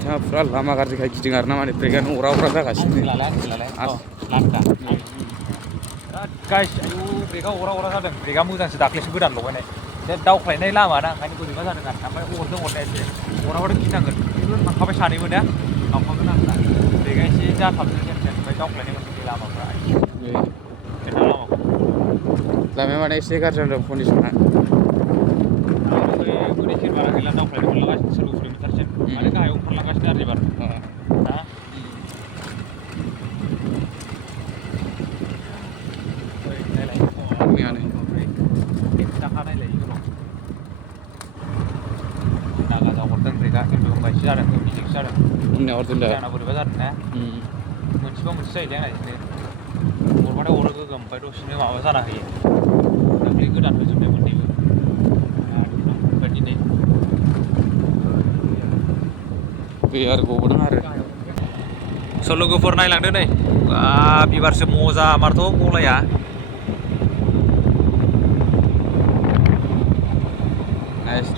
बिथाङा फुरा लामा गाज्रिखाय गिदिं आरोना माने ब्रेकआनो अरा जागासिनो गाइस आयु ब्रेकआ अरा जादों ब्रेकआ मोजांसो दाख्लैसो गोदान लगायनाय बे दावख्लायनाय लामा ना ओंखायनो बोरैबा जादों आरो ओमफ्राय अरनाया एसे अराबाथ' गिनांगोन खिन्थु थांखाबाय सानैबो ना थांफागोन आरोना ब्रेकआ एसे जाथाबदों जेनथेन ओमफ्राय दावख्लायनाय मोनसे लामाफ्रा लामाया माने एसे गाज्रि जादों कन्डिसना बोरै सेरबारा गैला दावख्लायनो मोनलांगासिनो सोरबो किल'मिटारसिम माने गाहायाव ओंखारलांगासिनो आरो एबार ना नागा हरदों ब्रेकआ खिन्थु होनबायसो जादों बिदिसो जादों जाना बोरैबा जादों ना मोनसेबा मोनसे जायो नायनो हरबाथाय अरो गोगोम ओमफ्राय दसेनो माबा जाना होयो दाख्लै गोदान होजोबनाय मोननैबो ओमफ्राय दिनै बे आरो गबोदों आरो स' लोगोफोर नायलांदो नै बिबारसो मजा मारथ' गलाया नाइस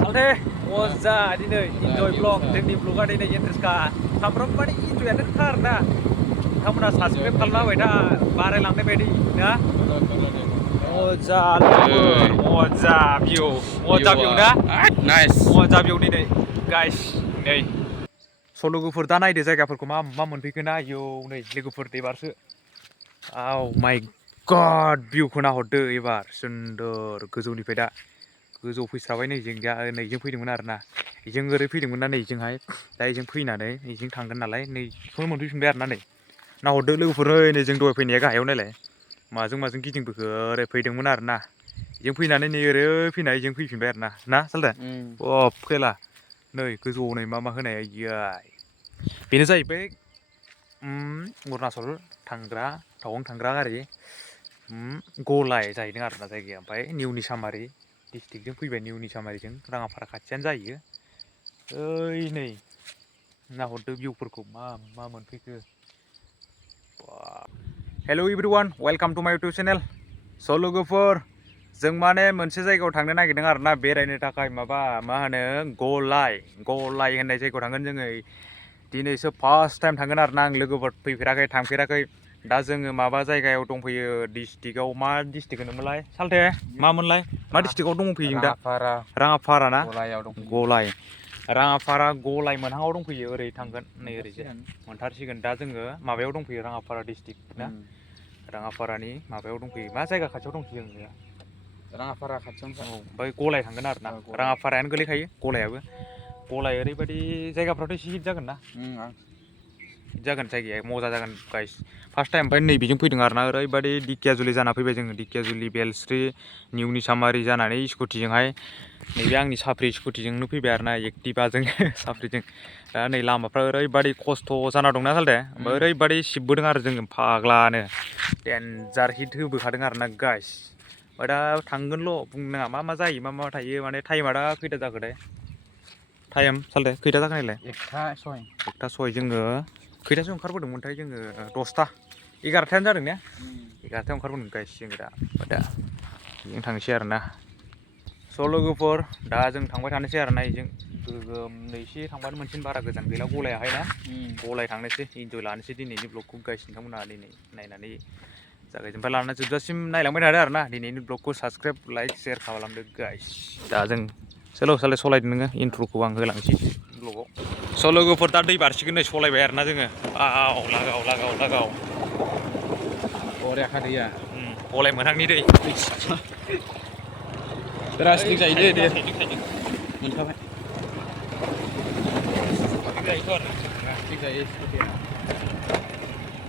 सालथे मजा दिनै इन्जय ब्लग जोंनि ब्लगआ दिनै इन्ट्रेस्टखा सामफ्रामबो माने इन्जयानो खा आरोना नोंथांमोना साबसक्राइब खालामलाबाय था बारायलांनाय बायदि ना मजा भिउ ना नाइस मजा भिउ दिनै गाइस नै स' लोगोफोर दा नायदो जायगाफोरखौ मा मोनफैखो ना आयौ नै लोगोफोर एबारसो माइ गड भिउखौ नाहरदो एबार सुन्दर गोजौनिफ्राय दा गोजौआव फैस्राबाय नैजों फैदोंमोन आरोना जों ओरै फैदोंमोन ना नैजोंहाय दा बेजों फैनानै नैजों थांगोन नालाय नैखौनो मोनफैफिनबाय आरोना नै नाहरदो लोगोफोर नै जों दहाय फैनाया गाहायाव नायलाय माजों गिदिंबोखो ओरै फैदोंमोन आरोना जों फैनानै नै ओरै फैनानै जों फैफिनबाय आरोना ना सालथे खेला नै गोजौआव नै मा होनाय आयै बेनो जाहैबाय अरुणाचल थांग्रा टावां थांग्रा गारि गलाय जाहैदों आरोना जायगाया ओमफ्राय निउनि सामारि डिस्ट्रिक्टजों फैबाय निउनि सामारिजों राङाफारा खाथियानो जायो ओइ नै नाहरदो भिउफोरखौ मा मोनफैखो हेल' एभ्रिवान वेलकाम टु माय इउटुब चेनेल स' लोगोफोर जों माने मोनसे जायगायाव थांनो नागिरदों आरोना बेरायनो थाखाय मा होनो गलाय होननाय जायगायाव थांगोन जोङो दिनैसो फार्स्ट टाइम थांगोन आरोना आं लोगोफोर फैफेराखै थांफेराखै दा जोङो माबा जायगायाव दंफैयो डिस्ट्रिक्टआव मा डिस्ट्रिक्ट होनोमोनलाय सालथे मामोनलाय मा डिस्ट्रिक्टआव दंफैयो जों दा राङाफारा ना गलाय राङाफारा गलाय मोनहाङाव दंफैयो ओरै थांगोन नै ओरैजाय मोनथारसिगोन दा जोङो माबायाव दंफैयो राङाफारा डिस्ट्रिक्ट ना राङाफारानि माबायाव दंफैयो मा जायगा खाथियाव दंफैयो जोङो राङाफारा खाथियावनो ओमफ्राय गलाय थांगोन आरोना राङाफारायानो गोलैखायो गलायाबो गलाय ओरैबायदि जायगाफ्राथ' एसे हिट जागोन ना हिट जागोन जायगाया मजा जागोन गाइस फार्स्ट टाइम ओमफ्राय नैबेजों फैदों आरोना ओरैबायदि दिकियाजुलि जाना फैबाय जोङो दिकियाजुलि बेलस्रि निउनि सामारि जानानै स्कुटिजोंहाय नैबे आंनि साफ्रि स्कुटिजोंनो फैबाय आरोना एक्टिभाजों साफ्रिजों दा नै लामाफ्रा ओरैबायदि खस्थ' जाना दंना सालथे ओमफ्राय ओरैबायदि सिबबोदों आरो जोङो फाग्लानो देन्जार हिट होबोखादों आरोना गाइस ओमफ्राय दा थांगोनल' बुंनो नाङा मा जायो मा थायो माने टाइमा दा खैथा जाखोथाय टाइम सालथे खैथा जाखो नायलाय 1:06 जोङो खैथासोआव ओंखारबोदोंमोनथाय जोङो 10ता 11तायानो जादों ने 11तायाव ओंखारबोदों गाइस जोङो दा बेजों थांसै आरोना स' लोगोफोर दा जों थांबाय थानोसै आरोना बेजों गोगोमनो एसे थांबानो मोनसिगोन बारा गोजान गैला गलायाहाय ना गलाय थांनोसै इन्जय लानोसै दिनैनि ब्लगखौ गाइस नोंथांमोनहा दिनै नायनानै जागायजेननिफ्राय लानानै जोबजासिम नायलांबाय थादो आरोना दिनैनि ब्लगखौ साबसक्राइब लाइक शेयार खालामदो गाइस दा जों सलायदो नोङो इन्ट्र'खौ आं होलांसै ब्लगाव स' लोगोफोर दा दै बारसिगोन नै सलायबाय आरोना जोङो लागाव बरियाखा दैया गलाय मोनहांनि दै बिराद स्लिक जायो दे मोनखाबाय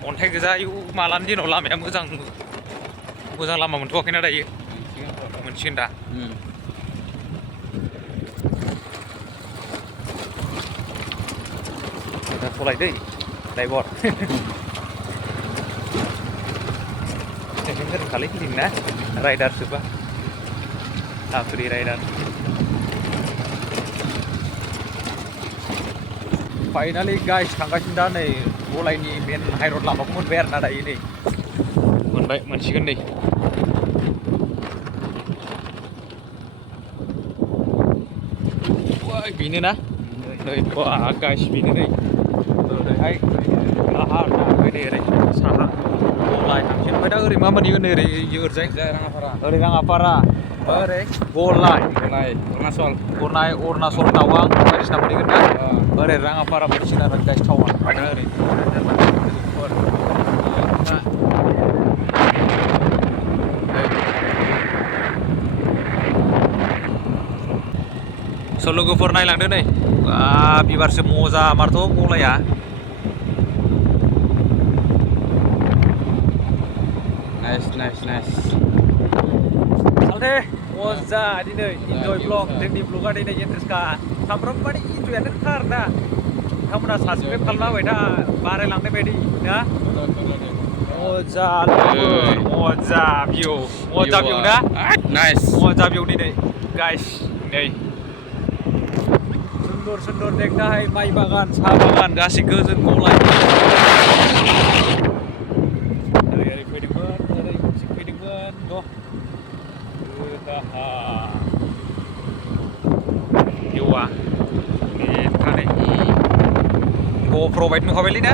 अन्थाइ गोजा आयु मालानि दिनाव लामाया मोजां लामा मोनथ'वाखैना दायो मोनसिगोन दा सलायदै ड्राइभार गोरोंखालै फिलिंना राइडारसोबा साफ्रि राइडार फाइनालि गाइस थांगासिनो दा नै गलायनि मेन हाइरड लामाखौ मोनबाय आरोना दायो नै मोनसिगोन नै बेनो ना नै बा गाइस बेनो नै ओरैहाय साहा नै ओरै साहा गलाय थांसै ओमफ्राय दा ओरै मा मोनहैगोन ओरै ओरैजाय ओरै राङापारा ओरै गलाय अरुणाचल टावां बायदिसिना मोनहैगोन ना ओरै राङापारा बायदिसिना गाइस टावां दा ओरै स' लोगोफोर नायलांदो नै बिबारसो मजा मारथ' गलाया नाइस सालथे मजा दिनै इन्जय ब्लग जोंनि ब्लगा दिनै इन्ट्रेस्टखा सामफ्रामबो माने इन्जयानो खा आरोना नोंथांमोना साबसक्राइब खालामलाबाय था बारायलांनाय बायदि ना मजा भिउ ना नाइस मजा भिउ दिनै गाइस नै सुन्दर देखना है माइ बागान साहा बागान गासैखौ जों गलाय ओरै फैदोंमोन ओरै फैदोंमोन भिउआ नेटखानै ग'प्र' बायदि नुखाबायलै ना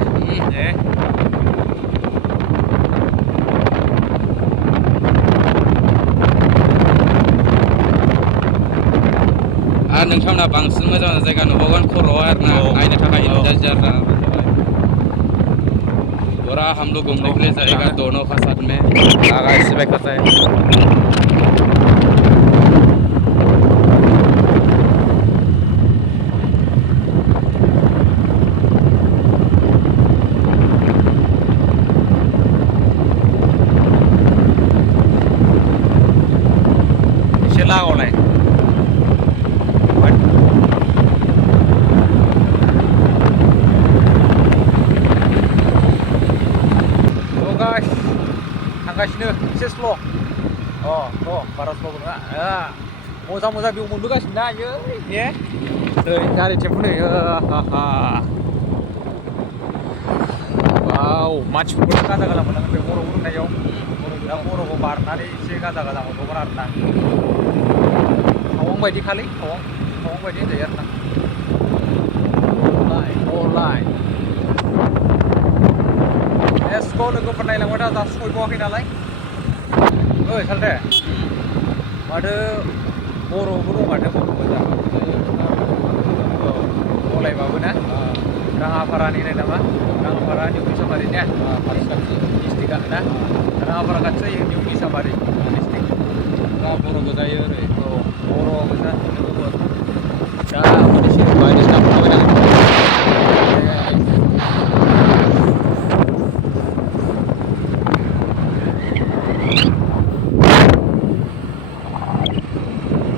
नोंथांमोना बांसिन मोजां जायगा नुबावगोन खर'आव आरोना नायनो थाखाय इंतजार और हम लोग घूमने के लिए जाएगा दोनों का साथ में आगा इसी पे करता है एसे लागावलाय थांगासिनो एसे स्ल' बारा स्ल' नङा मजा भिउ मोनबोगासिनो ना आयै ने नै गारि टेम्पु नै वाव मानसिफोरखौ गाजा मोनलांगोन बे बर' रोंनायाव दा बर'खौ बारनानै एसे गाजा मोनबावगोन आरोना टावां बायदि खालै टावां बायदि होनजायो आरोना गलाय लेट्स गो लोगोफोर नायलांबाय दा सहैबावाखै नालाय ओइ सालथे माथो बर'बो दं माथो गलायबाबो ना राङापारानि नामा राङापारा निउ मिसामारि ने डिस्ट्रिक्टआ ना राङापारा खाथि जायो निउ मिसामारि डिस्ट्रिक्ट बर' गोजायो ओरै बर' गोजा लोगोफोर दा बायदिसिना फैबाय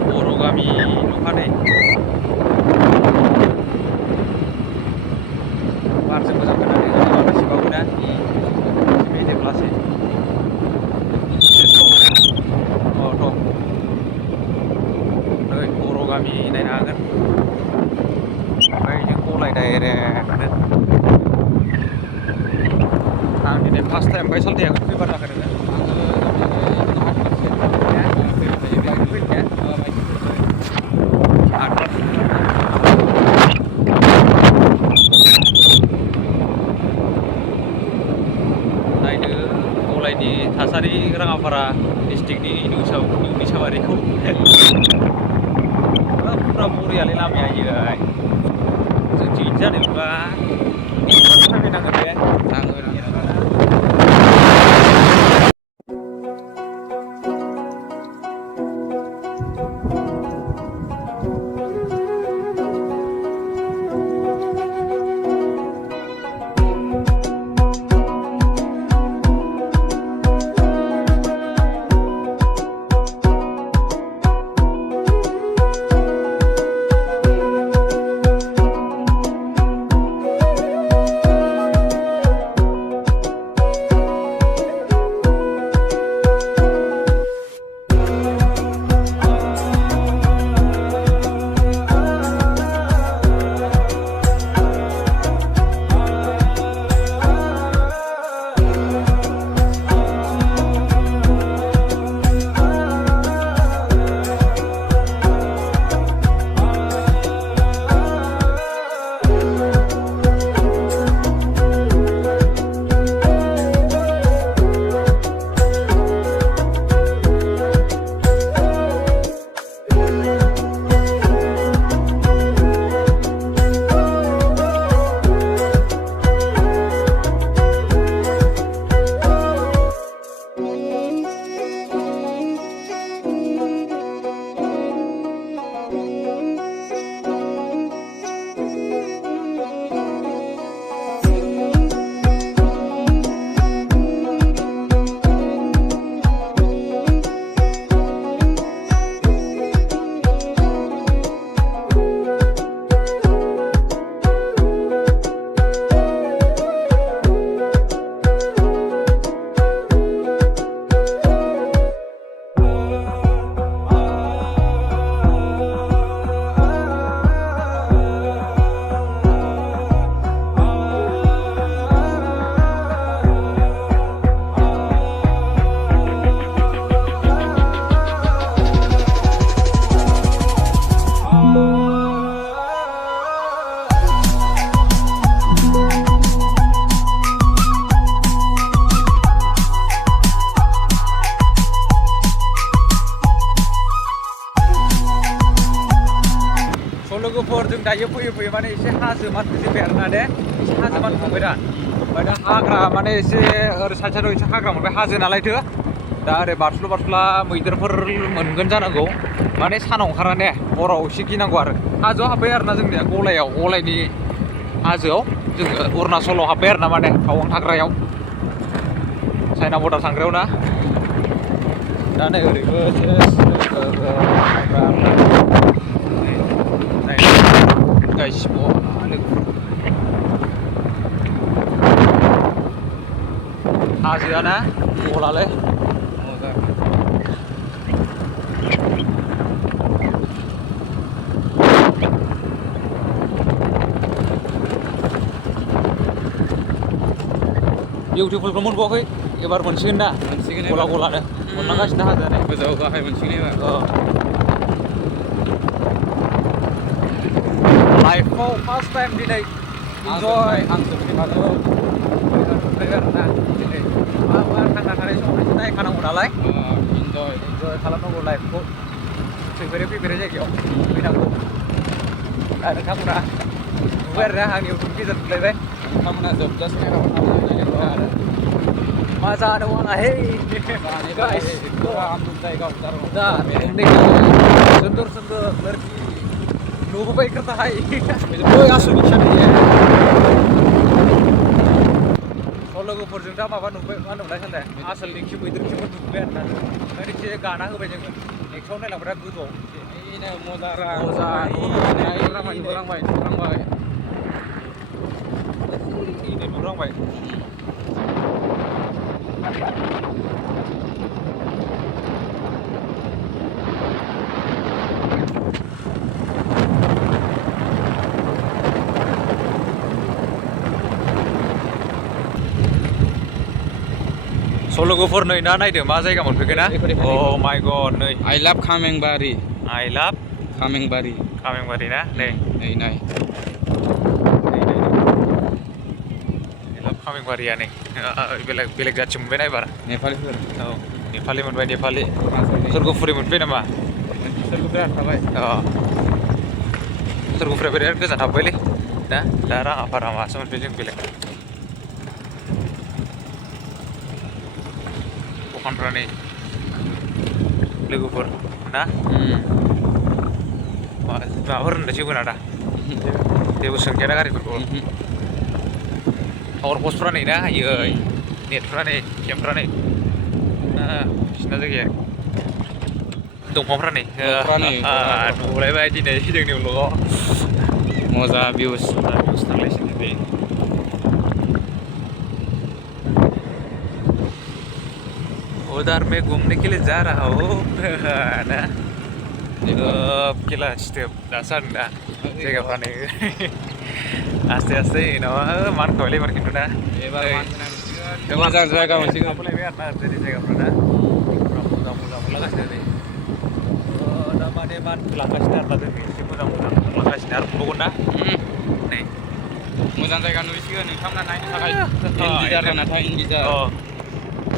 बर' गामि नुखादों बारजों मोजां खोनादों माखासेबाबो ना बे देब्लासै नै बर' गामि नायनो हागोन ओमफ्राय जों गलाय डाइरेक्टनो आं दिनै फार्स्ट टाइम ओमफ्राय सालथेया फैबार जाखो नोङो नायनो गलायनि थासारि राङापारा डिस्ट्रिक्टनि निउ मिसामारिखौ फुरा बरियालै लामाया आयै जोंथिं बिदि जानायमोनबा फैनांगोन लोगोफोर जों दायो फैयै माने एसे हाजो मानखोजोब्बाय आरोना दे एसे हाजो मानखोबाय दा ओमफ्राय दा हाग्रा माने एसे ओरै साइडआव एसे हाग्रा मोनबाय हाजो नालायथो दा ओरै बारस्ला मैदेरफोर मोनगोन जानांगौ माने सानाव ओंखारा ने हराव एसे गिनांगौ आरो हाजोआव हाबबाय आरोना जोंनिया गलायनि हाजोआव जोङो अरुणाचलाव हाबबाय आरोना माने टावां थांग्रायाव चाइना बर्डार थांग्रायाव ना दा नै ओरैबो गासिबो लोगोफोर हाजोआना गलालै बिउटिफुलखौ मोनबावाखै एबार मोनसिगोन ना गलानो मोनलांगासिनो हाजोआनो गोजौआव गाहाय मोनसिगोन एबार लाइफआव फार्स्ट टाइम दिनै इन्जय आरोना दिनै मा थांना थानाय समाव एसे नायखानांगौ नालाय इन्जय खालामनांगौ लाइफखौ फैफेरै जायगायाव फैनांगौ दा नोंथांमोना नुबाय आरोना आंनि इउटुब गेजेर खुलायबाय नोंथांमोना जोबजासे नायनांगौ आरो मा जानो वाङाहै guys दा सुंदर लड़की नुबोबाय करता है कोई आसु बिखा नहीं है लोगोफोरजों दा माबा नुबाय मा होनोमोनलाय सानदे आसलनि खि मैदेर खिफोर नुबाय आरोना ओमफ्राय एसे गाना होबाय जोङो नेक्स्टआव नायलांबाय गोजौआव नुलांबाय लोगोफोर नै ना नायदो मा जायगा मोनफैखो ना अ माय गड नै I love खामेंबारि I love खामेंबारि ना नै नाय I love खामेंबारिया नै बेलेग जाथि मोनबाय ना एबार नेपालिफोर औ नेपालि मोनबाय नेपालि सोरगोफुरि मोनबाय नामा सोरगोफुरि थाबाय सोरगोफुरिया बिराद गोजान थाबायलै दा राङापारा मासो मोनबाय जों बेलेग दखानफ्रा नै लोगोफोर ना माबाफोर होनदों जेबो ना दा जेबो सोंखाया गारिफोरखौ टावार पस्टफ्रा नै ना आयै नेटफ्रा नै केम्पफ्रा नै बिसिना जायगाया दंफांफ्रा नै नुलायबाय दिनै जोंनि ब्लगाव मजा भिउस थांलायसिनो नै उधर में घूमने के लिए जा रहा हूँ ना केला स्टेप दासान ना जायगाफ्रा नै आस्ते उनाव मानखौलाय एबार खिन्थु ना मोजां जायगा मोनसे फैलायबाय आरोना जोंनि जायगाफ्रा ना मोजां मोनलागासिनो नै दा माने मानखोलांगासिनो आरोना जोंनि एसे मोजां लांगासिनो आरो मोनबावगोन ना नै मोजां जायगा नुसिगोन नोंथांमोना नायनो थाखाय इन्डिजार नाथाय इन्डिजार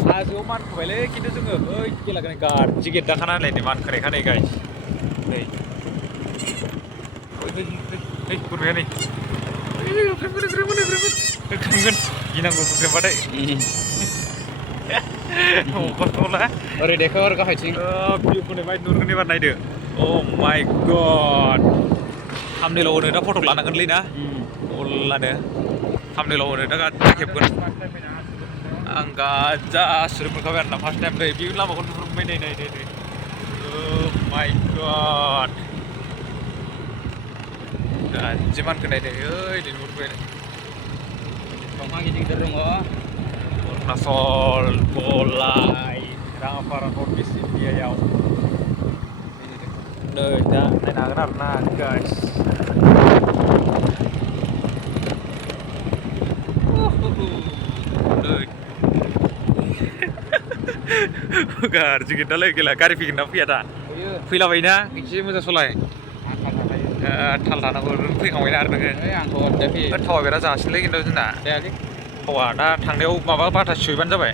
हाजोआव मानखोबायलै खिन्थु जोङो ओइ गेलागोन गाज्रि गेट दाखाना होनलाय नै मानखोनायखा नै गाइस नै बोरमाया नै ख्रेमगोन गिनांगौ ख्रेमबाथाय खस्थ'ला ओरै देखो गाहायथिं भिउखौ नै माय नुहुरगोन एबार नायदो अ माय गड थाम्बनेइलाव होनो दा फट' लानांगोनलै ना अल्लानो थाम्बनेइलाव होनो दा गाज्रि खेबगोन आं गाजा आसुरित मोनखाबाय आरोना फार्स्ट टाइम नै बे लामाखौ नुहुरबाय नै माय गड गाज्रि मानखोनाय नै ओइ नै नुहुरबाय दंफां गिदिर दङ अरुणाचल गलाय राङापारा नर्थ इस्ट इण्डियायाव नै दा नायनो हागोन आरोना गाइस गाज्रि गिदालै गेला गारि फैगोन ना फैया दा फैलाबायोना एसे मोजां सलाय थाल लानांगौ फैखांबायना आरो नोङो थावा बिराद जागासिनोलै खिन्थु जोंना थावा दा थांनायाव माबा बाटा सहैबानो जाबाय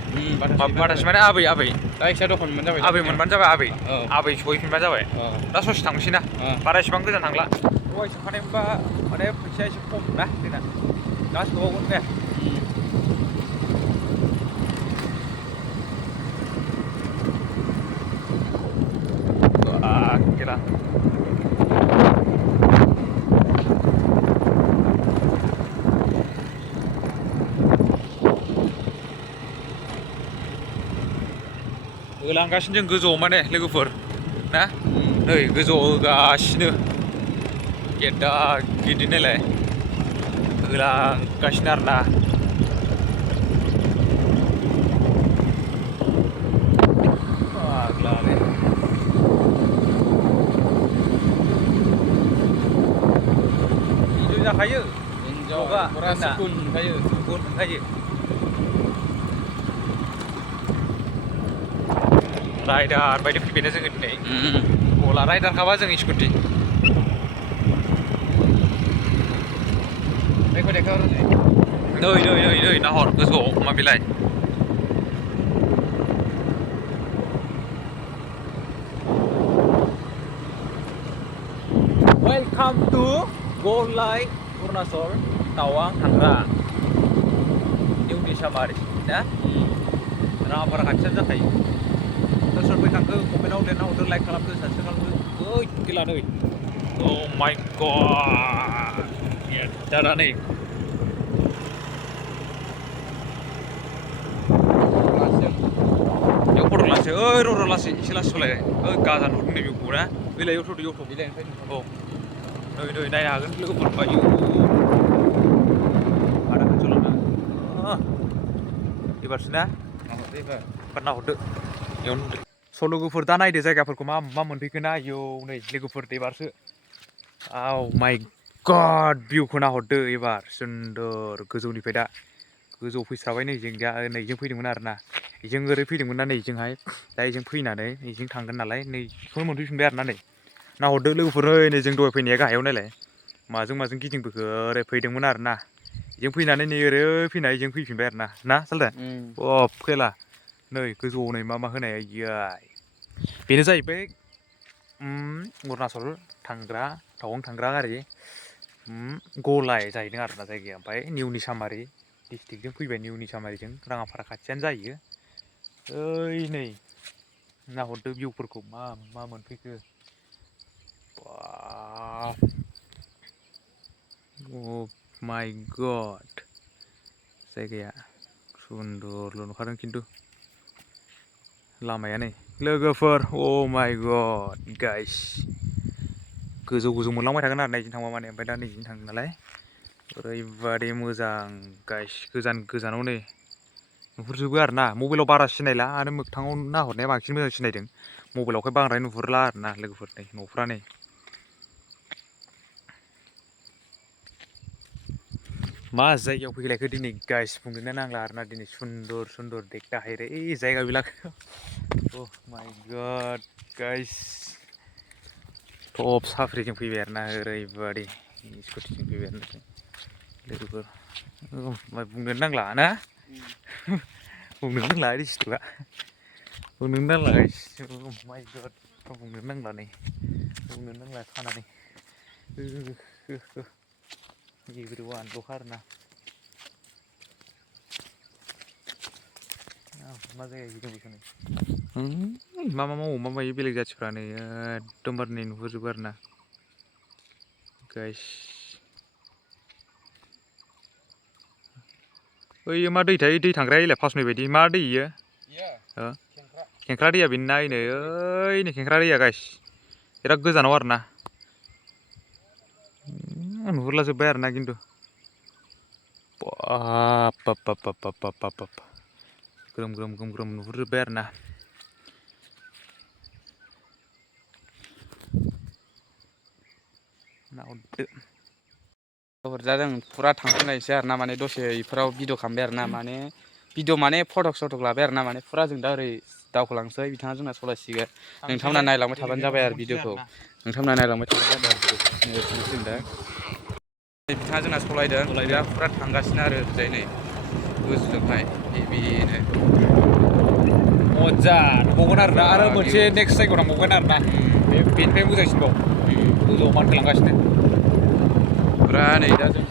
बाटासि माने आबै आबै मोनबानो जाबाय आबै सहैफिनबानो जाबाय दा ससे थांनोसै ना बारा इसेबां गोजान थांला दहाय सोंखानायमोनबा माने फैसाया एसे खम ना जोंना दा सोबावगोन दे gila होलांगासिनो जों गोजौआव माने लोगोफोर ना नै गोजौआव होगासिनो गेदा गिदिर नायलाय होलांगासिनो आरोना फाग्लालै enjoy जाखायो enjoy pura sukun moनखायो sukun मोनखायो राइडार बायदि फैबायना जोङो दिनै गला राइडार खाबा जों स्कुटि देखो देखो नै नाहर गोजौआव मा बिलाय वेलकाम टु गलाय अरुणाचल टावां थांग्रा निउनि सामारि ना राङापारा खाथियानो जाखायो सोर सोर फैखांखो कमेन्टआव लिरना हरदो लाइक खालामदो साबसक्राइब खालामदो ओइ गैला नै अ माय गड दादा नै बेयाव फट' लानोसै ओइ र' लासै एसे लासै सलाय ओइ गाजा नुदों नै बेखौ ना बेलाय इउटुब औ नै नायनो हागोन लोगोफोर आयु आदा खाथियाव लांना एबारसो ना एबार नाहरदो बेयावनो नुदो स' लोगोफोर दा नायदो जायगाफोरखौ मा मोनफैखो ना आयौ नै लोगोफोर एबारसो आव माय गड भिउखौ नाहरदो एबार सुन्दर गोजौनिफ्राय दा गोजौ फैस्राबाय नैजों दा नैजों फैदोंमोन आरोना बेजों ओरै फैदोंमोन ना नैजोंहाय दा बेजों फैनानै नैजों थांगोन नालाय नैखौनो मोनफैफिनबाय आरोना नै नाहरदो लोगोफोर नै जों दहाय फैनाया गाहायाव नायलाय माजों गिदिंबोखो ओरै फैदोंमोन आरोना बेजों फैनानै नै ओरै फैनानै जों फैफिनबाय आरोना ना सालथे अफ खेला नै गोजौआव नै मा होनाय आयै बेनो जाहैबाय अरुणाचल थांग्रा टावां थांग्रा गारि गलाय जाहैदों आरोना जायगाया ओमफ्राय निउनि सामारि डिस्ट्रिक्टजों फैबाय निउनि सामारिजों राङापारा खाथियानो जायो ओइ नै नाहरदो भिउफोरखौ मा मोनफैखो बाब अ माय गड जायगाया सुन्दरल' नुखादों खिन्थु लामाया नै लोगोफोर अ माय गड गाइस गोजौ मोनलांबाय थागोन आरो नैजों थांबा माने ओमफ्राय दा नैजों थांदों नालाय ओरैबादि मोजां गाइस गोजानाव नै नुहुरजोबो आरोना मबाइलाव बारा सिनायला आरो मोगथाङाव नाहरनाया बांसिन मोजां सिनायदों मबाइलावहाय बांद्राय नुहुरला आरोना लोगोफोर नै न'फ्रा नै मा जायगायाव फैलायखो दिनै गाइस बुंनोनो नांला आरोना दिनै सुन्दर देखता है रे जायगा बिलाख अ माय गड गाइस टप साफ्रिजों फैबाय आरोना ओरैबादि स्कुटिजों फैबाय आरोना लोगोफोर बुंनोनो नांला ना बुंनोनो नांला रिसिथ'आ बुंनोनो नांला गाइस माय गड बुंनोनो नांला नै बुंनोनो नांला खानानै एभ्रिवानल'खा आरोना मा जायगा गिदिंबोखो नै मा मावो मा मायो बेलेग जाथिफ्रा नै एकदमबारे नै नुहुरजोबो आरोना गाइस ओइ मा दैथाय दै थांग्राया इलाय फासनि बायदि मा दै इयो खेंख्रा दैया बेनो ना नै ओइ नै खेंख्रा दैया गाइस बिराद गोजानाव आरोना नुहुरलाजोब्बाय आरोना खिन्थु बाब ग्रोम नुहुरजोब्बाय आरोना नाहरदो दा जों फुरा थांफिननायसै आरोना माने दसे इफोराव भिडिअ खालामबाय आरोना माने भिडिअ माने फटक लाबाय आरोना माने फुरा जों दा ओरै दावखोलांसै बिथाङा जोंना सलायसिगोन नोंथांमोना नायलांबाय थाबानो जाबाय आरो भिडिअखौ नोंथांमोना नायलांबाय थाबानो जाबाय आरो भिडिअखौ दा बिथाङा जोंना सलायदों दा फुरा थांगासिनो आरो ओरैजाय नै गोजौजोंहाय बेनो मजा नुबावगोन आरोना आरो मोनसे नेक्स्ट जायगायाव थांबावगोन आरोना बेनिफ्राय मोजांसिनबाव गोजौआव मानखोलांगासिनो फुरा नै दा जों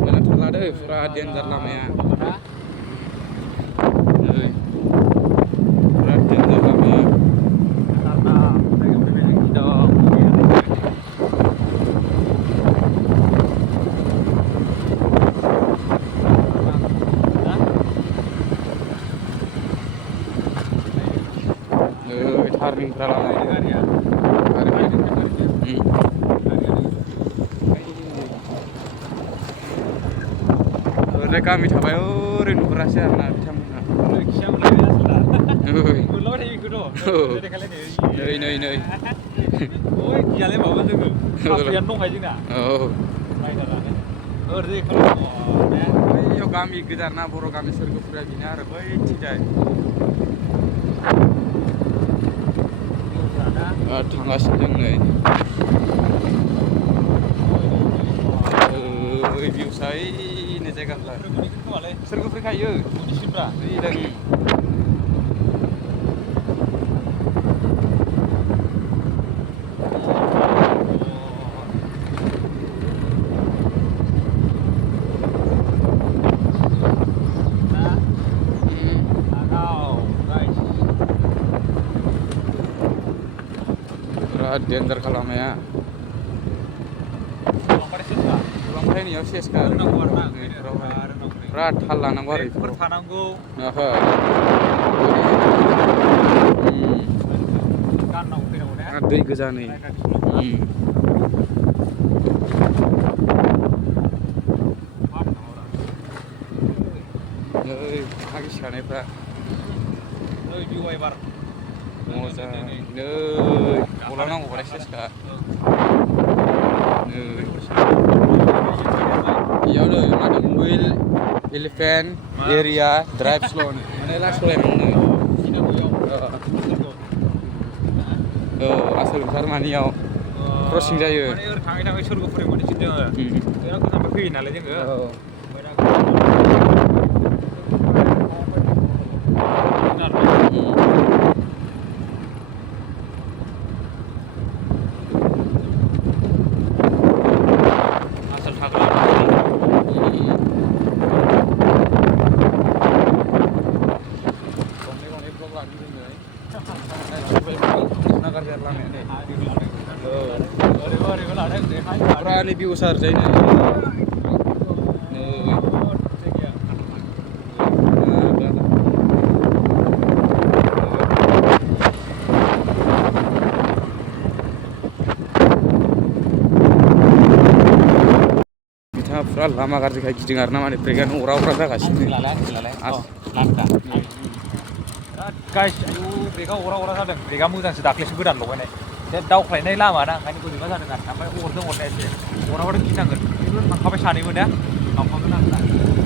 मोजांथारला दै फुरा देन्जार लामाया नै फुरा देन्जार लामाया थार्निंफ्रा लामाया ओरैजाय गामि थाबाय ओरै नुहुरासै आरोना बिथांमोनहा नै नै गियालाय माबा जोङो साफायानो दंखायो जोंना बैयाव गामि गोदान ना बर' गामि सोरगोफुरिया बेनो आरो बैथिंजाय थांगासिनो जों नै भिउसा ओइनो जायगाफ्रा सोरगोफुरिखायो मुनिसिमफ्रा देन्जार खालामाया लांफायनायाव सेसखा बिराद थाल लानांगौ आरो बेफोर थानांगौ गाननांगौ फैनांगौ ने दै गोजा नै हा गिसिखानायफ्रा मोजां नै गलांनांगौ बालाय सेसखा नै बेयाव नै मा होनो will elephant area drive slow' माने लासलायनांगौ आसोल ओंखार मानियाव क्रसिं जायो थाङै थाङै सोरगोफुरि मोनहैसिन जोङो बिराद गोजाननिफ्राय फैयो नालाय जोङो Berani biusar saya ini. Kita pura lama kerja kayak gitu karena mana pegan ura-ura tak kasih. Guys, ayo breka ora-ora जादों breka मोजांसो दाख्लैसो गोदान लगायनाय बे दावख्लायनाय लामा ना ओंखायनो बोरैबा जादों आरो ओमफ्राय अरदों एसे अराबाथ' गिनांगोन बेबो थांखाबाय सानैमोन ना थांफागोन आरोना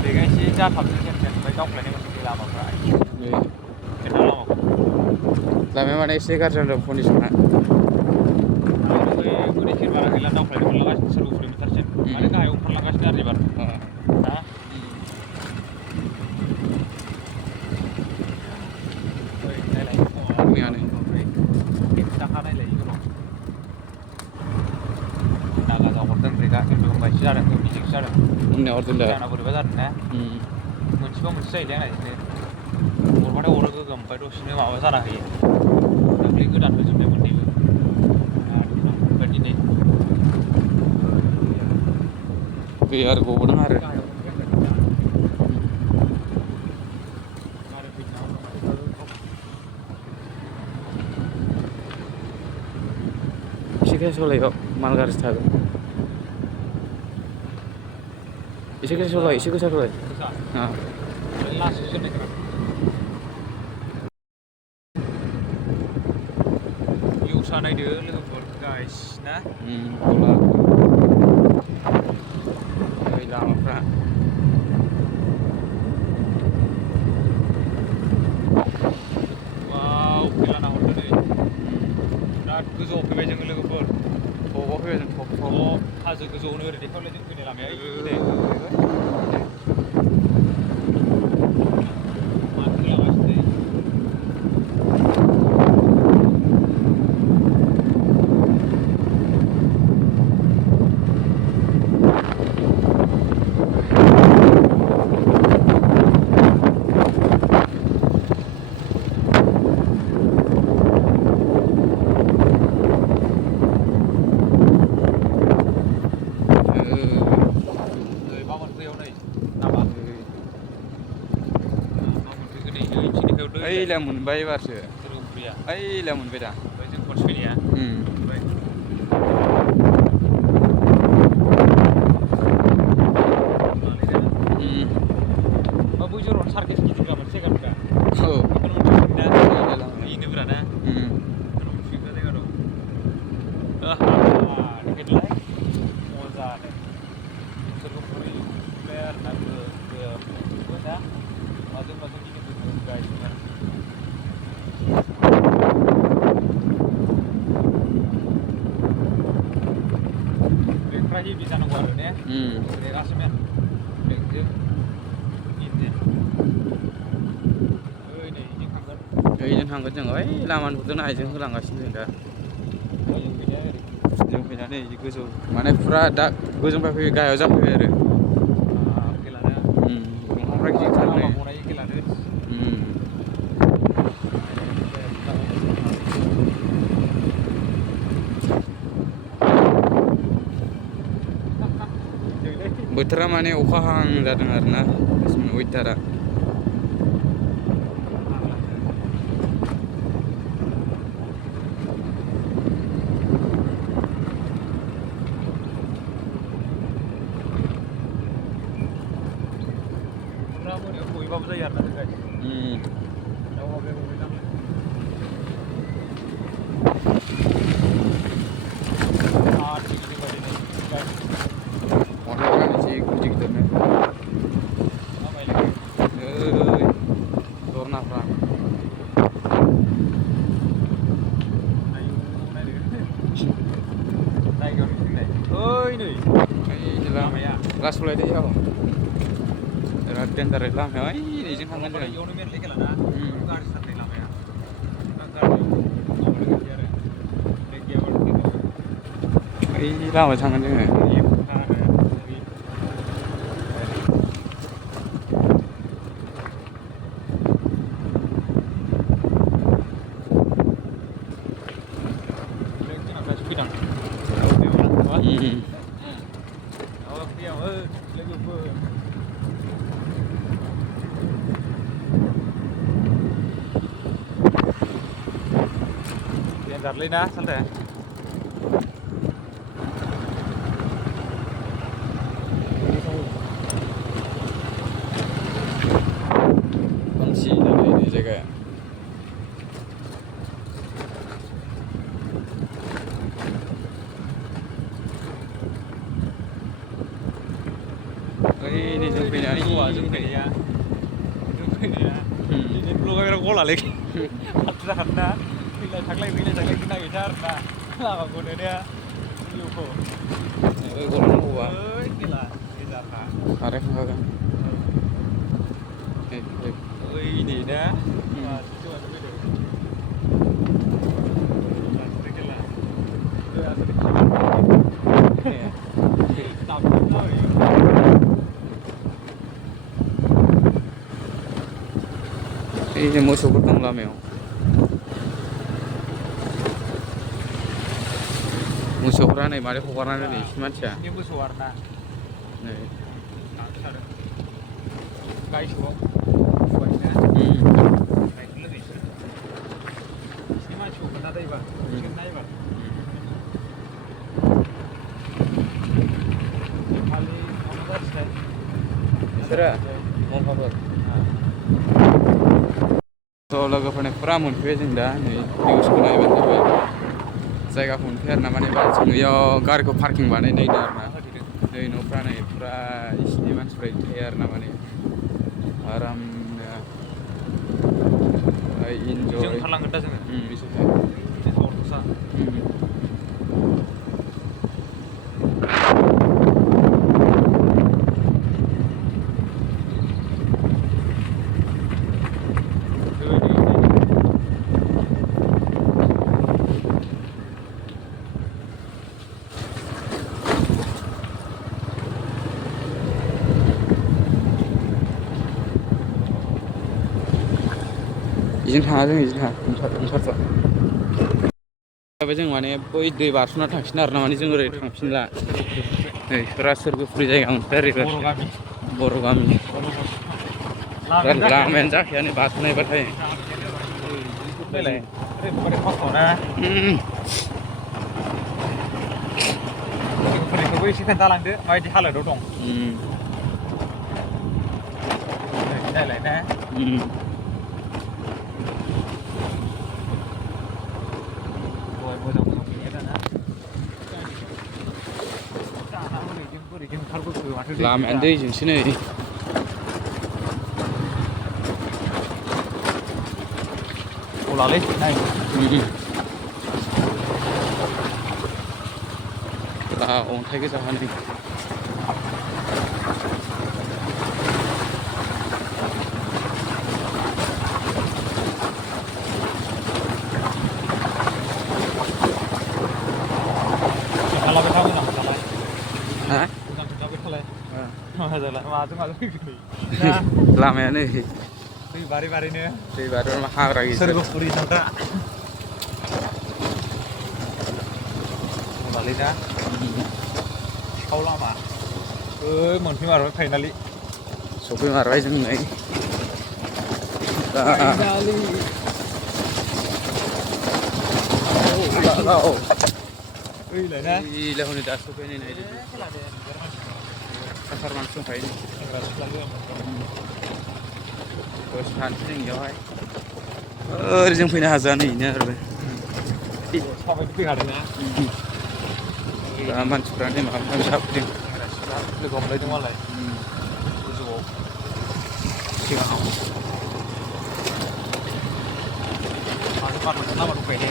ब्रेका एसे जाथाबदों जेनथेन ओमफ्राय दावख्लायनाय मोनसे लामाफ्रा खेन्था लामाया माने एसे गाज्रि जादों कन्डिसना ओरै सेरबारा गैला दावख्लायनो मोनलांगासिनो सोरगोफुरि मोनथारसिम माने गाहायाव ओंखारलांगासिनो आरो एबार ini ordun dah. Jangan berubah dah, Muncul saya jangan itu. Orang orang gagam pada sini mawas sana hari. Tapi kita dah betul betul ni. Berarti ni. Biar gua benar. Sikit soleh kok, malgar style. Sikit soleh, sikit soleh. Nah. View sana dia lepas guys, nah. Bola. Hilang apa? Wow, kira nak order ni. Dah kezo pergi jangan lepas. Oh, pergi jangan. Oh, hasil kezo ni ada dekat lagi ni lama ya. Mati lah pasti. ओइला मोनबाय एबारसो फुख्रिया ओइला मोनबाय दा ओमफ्राय जों खनसे फैनाया ओमफ्राय बै जरावनो सार्केस गिदिंग्रा मोनसे जायगा दंदा औ बेखौनो मोनथिगोन ना इनोब्रा ना बेखौनो मोनथिग्रा जायगा दं देखायदोलाय मजानो बिसोरखौ फुरि ओमफ्राय आरोना ना माजों गिदिंदों गाइदजों आरो ब्रेकफ्रा हेभि जानांगौ आरो ने ब्रेकआसो मेन ब्रेकजों इन्जिन ओइ नै इजों थांगोन जों ओइ लामा नुदों आइजों होलांगासिनो जों दा जों फैनानै गोजौ माने फुरा दा गोजौनिफ्राय फैयो गाहायाव जाफैबाय आरो दंफांफ्रा गिदिरथार नै बोथोरा माने अखा हाहां जादों आरोना वेदारा मोनायाव सहैबाबो जायो आरोना जों दाउ हाबलाय अन्थाइफ्रा एसे गिदिर गिदिरनो जरनाफ्रा ओइ नै लामाया लासलायदैयाव बिराद डेन्जार लामाया ओइ नैजों थांगोन जों इयावनो मेरला गेलाना गाज्रि जाथाय लामाया ओइ लामाजों थांगोन जोङो Dengarलै ना सालथे खोमसि जाबाय जायगाया ओइ नै जों फैनानै जों फैनाया लगायग्रा गलालै फाथ्रा जाखादोंना फैलाय थांलाय नागिरदों आरोना लामाखौनो ने भिउखौ ओइ गलांनांगौबा ओइ खेला गेजारखा आरो थांखागोन ओइ नै ना मासि फैदों लासै खेला ओइ मोसौफोर दं लामायाव मोसौफ्रा नै मारै हगारनानै दोनै एसे मानसिया मोसौ आरोना नै गायसोआव मानसिखौ खोन्था दायोबा नायबा खालि माबा जासिनाय बिसोरो मफाफोर थ' लोगोफोरनि फुरा मोनफैबाय जों दा नै निउसखौ नायबानो जाबाय जायगाखौ मोनफैयो आरोना माने जों बेयाव गारिखौ पार्किं बानायनायदों आरोना नै न'फ्रा नै फुरा इसिनि मानसिफ्रा बिदि थायो आरोना माने आरामनो इन्जय जों ओंखारलांगोन दा जोङो इजों थाङा जों इजों थाङा ओंखारथ' जों माने बै दै बारस'ना थांफिनो आरोना माने जों ओरै थांफिनला नै फुरा सोरगोफुरि जायगा मोनफैबाय आरो बर' गामि लामायानो जाखाया नै बारखोनायबाथाय फैलाय ओरैबायदि खस्थ' ना लोगोफोरनिखौबो एसे खोन्थालांदो माबायदि हालोदाव दं नायलाय ना मोजां फैयो दाना बोरैजों ओंखारबोखो माथो लामायानो दैजोंसो नै गलालै नाय अन्थाइ गोजा नै खोन्थालाबाय था मोजां हा खोन्थाबाय थालाय माजों फैखो लामायानो दै बारै बारैनो दै बारबा हाग्रा गेजेर सोरगोफुरि थांग्रा गलालै ना सिखाव लामा मोनफैमारबाय फाइनालि सफैमारबाय जों नै ओइलाय ना हनै दा सफैनाय नायदो साथार मानसि दंखायो सेंग्रा सिख्ला दसे थानोसै जों बेयावहाय ओरैजों फैनो हाजाया नै बेनो आरो साबायदि फैखादों ना दा मानसिफ्रा नै माबा माबि साफैदों सेंग्रा सिख्ला लोगो हमलायदों मालाय गोजौआव सिगाङाव माजों बारलांनो लामा दंखायो ने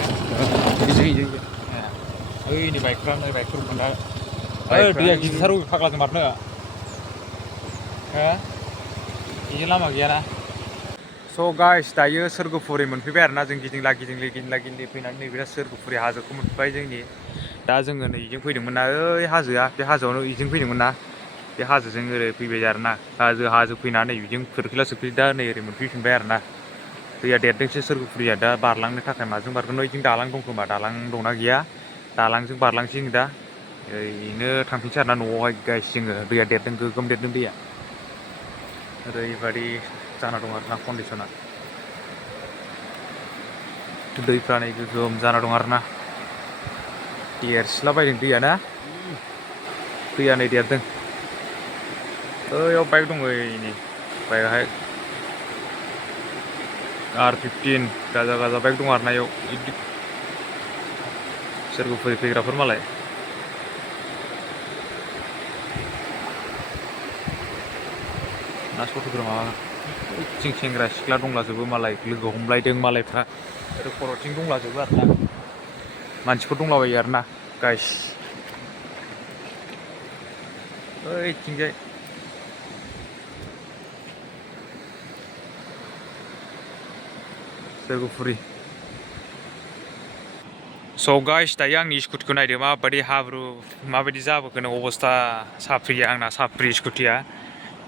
बेजों ओइ नै बाइकफ्रा खोन्था बाइकफ्रा दैया गिदिरथार अबे फाग्लाजों बारनो हो बेजों लामा गैयाना स' गाइस दायो सोरगोफुरि मोनफैबाय आरोना जों गिदिंला गिदिंलि फैनानै नैबे सोरगोफुरि हाजोखौ मोनफैबाय जोंनि दा जोङो नै इजों फैदोंमोन ना ओइ हाजोआ बे हाजोआवनो इजों फैदोंमोन ना बे हाजोजों ओरै फैबाय आरोना हाजो फैनानै बिजों खोरखिला दा नै ओरै मोनफैफिनबाय आरोना दैया देरदोंसो सोरगोफुरिया दा बारलांनो थाखाय माजों बारगोन बिदिनो दालां दं खोमा दालां दंना गैया दालांजों बारलांसै जों दा ओरैनो थांफिनसै आरोना न'आवहाय गाइस जोङो दैया देरदों गोगोम देरदों दैया ओरैबायदि जाना दं आरोना कन्डिसना दैफ्रा नै गोगोम जाना दं आरोना देरसिलाबायदों दैया ना दैया नै देरदों ओइयाव बाइक दं नै बाइकआहाय R15 गाजा बाइक दं आरोना इयाव सोरगोफुरि फैग्राफोर मालाय ना सथ'फोर माबा जों सेंग्रा सिख्ला दंलाजोबो मालाय लोगो हमलायदों मालायफ्रा ओरै खर'थिं दंलाजोबो आरोना मानसिफोर दंलाबायो आरोना गाइस ओइथिंजाय सोरगोफुरि स' गाइस दायो आंनि स्कुटिखौ नायदो माबायदि हाब्रु माबायदि जाबोखोनो अबस्था साफ्रिया आंना साफ्रि स्कुटिया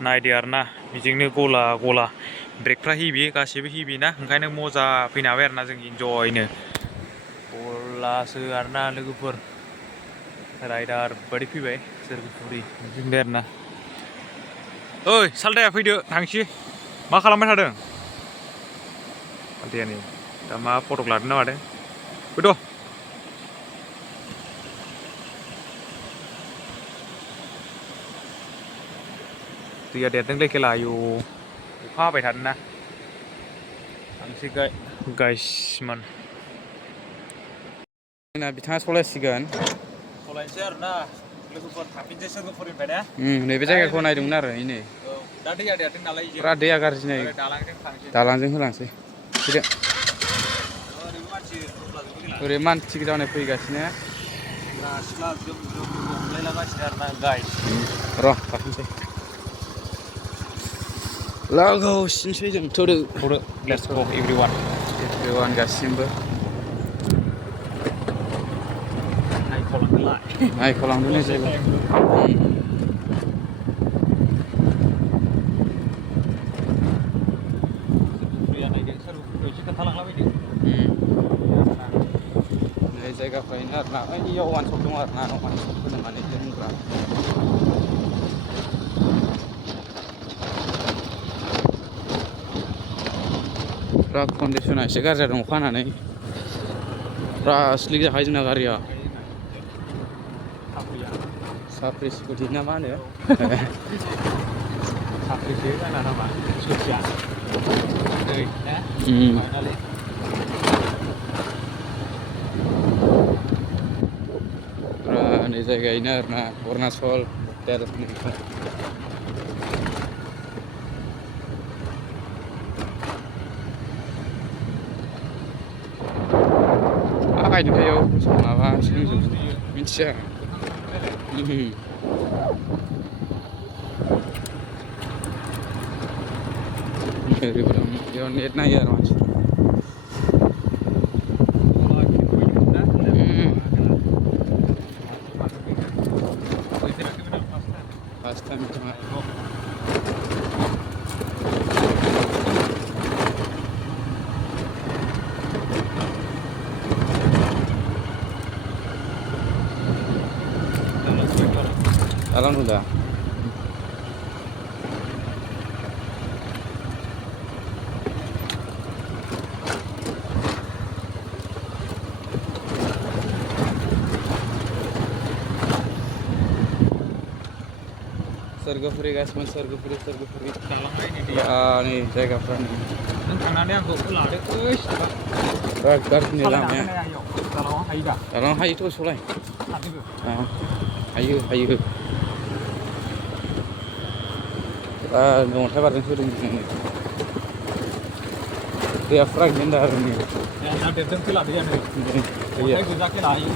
नायदो आरोना बेजोंनो गला ब्रेकफ्रा हेभि गासिबो हेभि ना ओंखायनो मजा फैनो हाबाय आरोना जों इन्जयनो गलासो आरोना लोगोफोर राइडार बायदि फैबाय सोरगोफुरि मोनफैबाय आरोना ओइ सालदाया फैदो थांसै मा खालामबाय थादों सालदाया नै दा मा फटक लादों ना मादों फैद' दैया देरदोंलै खेला आयौ अखा हाबाय थादोंना थांसै गाइसमोन जोंना बिथाङा सलायसिगोन सलायनोसै आरोना लोगोफोर थांफिनसै सोरगोफुरिनिफ्राय ने नैबे जायगाखौ नायदोंमोन आरो नै औ दा दैया देरदों नालाय फुरा दैया गाज्रि नै दालांजों थांसै दालांजों होलांसै फैदो ओरैबो मानसि दंलाजोबो जोंना ओरै मानसि गोजा फैगासिनो सेंग्रा सिख्ला जोम हमलायलागासिनो आरोना गाइस र' थाथ'नोसै लागावसिनसै जों थ'दो लेट्स गो एभ्रिवान गासिमबो नायख'लांदो नै जायगाखौ नै जायगाफ्रानो आरोना ओइयाव वाइन सप दं आरोना वाइन सप होनो माने लोंग्रा फुरा कन्डिसना एसे गाज्रि जादों अखा हानानै फुरा स्लिक जाखायो जोंना गारिया साफ्रि स्कुटि ना मा होनो साफ्रिसो जाना नामा स्कुटिया नै ना फाइनालि फुरा नै जायगायैनो आरोना अरुणाचल बर्डार गायदोंथायाव माबा सोंजोबो मिथिया ओरैबो दं बेयाव नेट नायो आरो मानसिफ्रा फार्स्ट टाइम बिथाङा dalam udah Sergapuri guys, Sergapuri nih जायगाफ्रा nih नों थांनानै आंखौ लादो ओइस गाज्रिनि लामाया दालां हायोथ' सलाय हायो अन्थाइ बारजों होदों जोङो दैया फुरा गेन्दा आरो नै देरजों फैला दैया नै अन्थाइ गोजा खेला हायो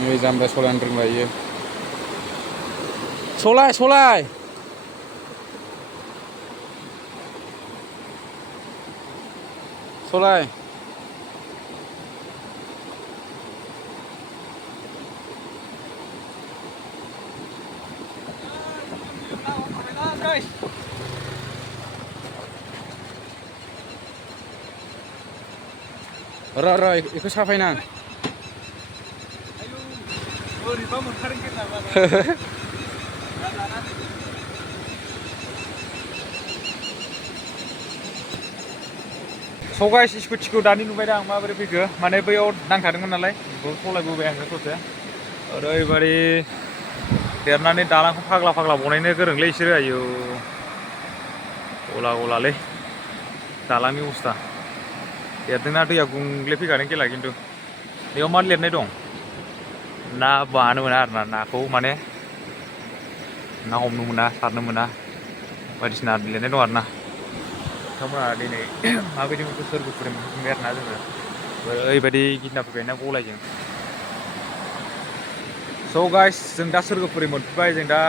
Ini sampai solan ring lagi. Solai. Ra, ikut safainang. So guys, स्कुटिखौ दानि नुबाय दा आं माबोरै फैखो माने बैयाव नांखादोंमोन नालाय सलायबोबाय आङो ससे ओरैबायदि देरनानै दालांखौ फाग्ला बनायनो गोरोंलै बिसोरो आयौ गलालै दालांनि अबस्था देरदोंना दैया गुंग्ले फैखादों खेला खिन्थु बेयाव मा लिरनाय दं ना बानो मोना आरोना नाखौ माने ना हमनो मोना सारनो मोना बायदिसिना लिरनाय दं आरोना नोंथांमोना दिनै माबायदि मोनखो सोरगोफुरि मोनफिनबाय आरोना जोङो ओरैबायदि गिना फैबायना गलायजों स' गाइस जों दा सोरगोफुरि मोनफैबाय जों दा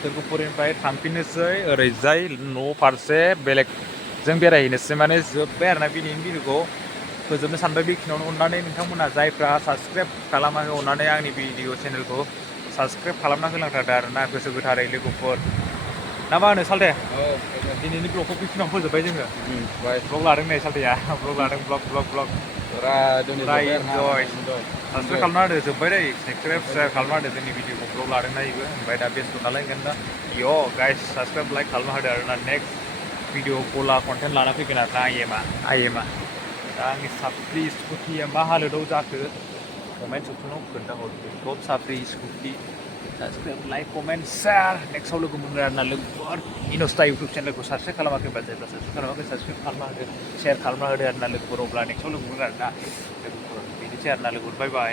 सोरगोफुरिनिफ्राय थांफिननोसै ओरैजाय न' फारसे बेलेग जों बेरायहैनोसै माने जोब्बाय आरोना दिनैनि भिडिअखौ फोजोबनो सानबाय बेखिनियावनो अननानै नोंथांमोना जायफ्रा साबस्क्राइब खालामाखै अननानै आंनि भिडिअ चेनेलखौ साबस्क्राइब खालामना होलांथारदो आरोना गोसो गोथारै लोगोफोर ना मा होनो सालथे दिनैनि ब्लगखौ बेखिनियावनो फोजोब्बाय जोङो ब्लग लादों नै सालथेया ब्लग लादों ब्लग साबस्क्राइब खालामना होदो जोब्बाय दै साबस्क्राइब खालामना होदो जोंनि भिडिअखौ ब्लग लादों नायबो ओमफ्राय दा बेस्थ' नालाय ओंखायनो दा गाइस साबस्क्राइब लाइक खालामना होदो आरोना नेक्स्ट भिडिअ गला कन्टेन्ट लाना फैगोन आरोना आइएमआ दा आंनि साफ्रि स्कुटिया मा हालोदाव जाखो कमेन्ट सेक्सनाव खोन्थाहरदो टप साफ्रि स्कुटि साबस्क्राइब लाइक कमेन्ट शेयार नेक्स्टआव लोगो मोनगोन आरोना लोगोफोर इनस्टा इउटुब चेनेलखौ साबस्क्राइब खालामाखैबा जायफ्रा साबस्क्राइब खालामाखै साबस्क्राइब खालामना होदो शेयार खालामना होदो आरोना लोगोफोर अब्ला नेक्स्टआव लोगो मोनगोन आरोना लोगोफोर बेनोसै आरोना लोगोफोर बाय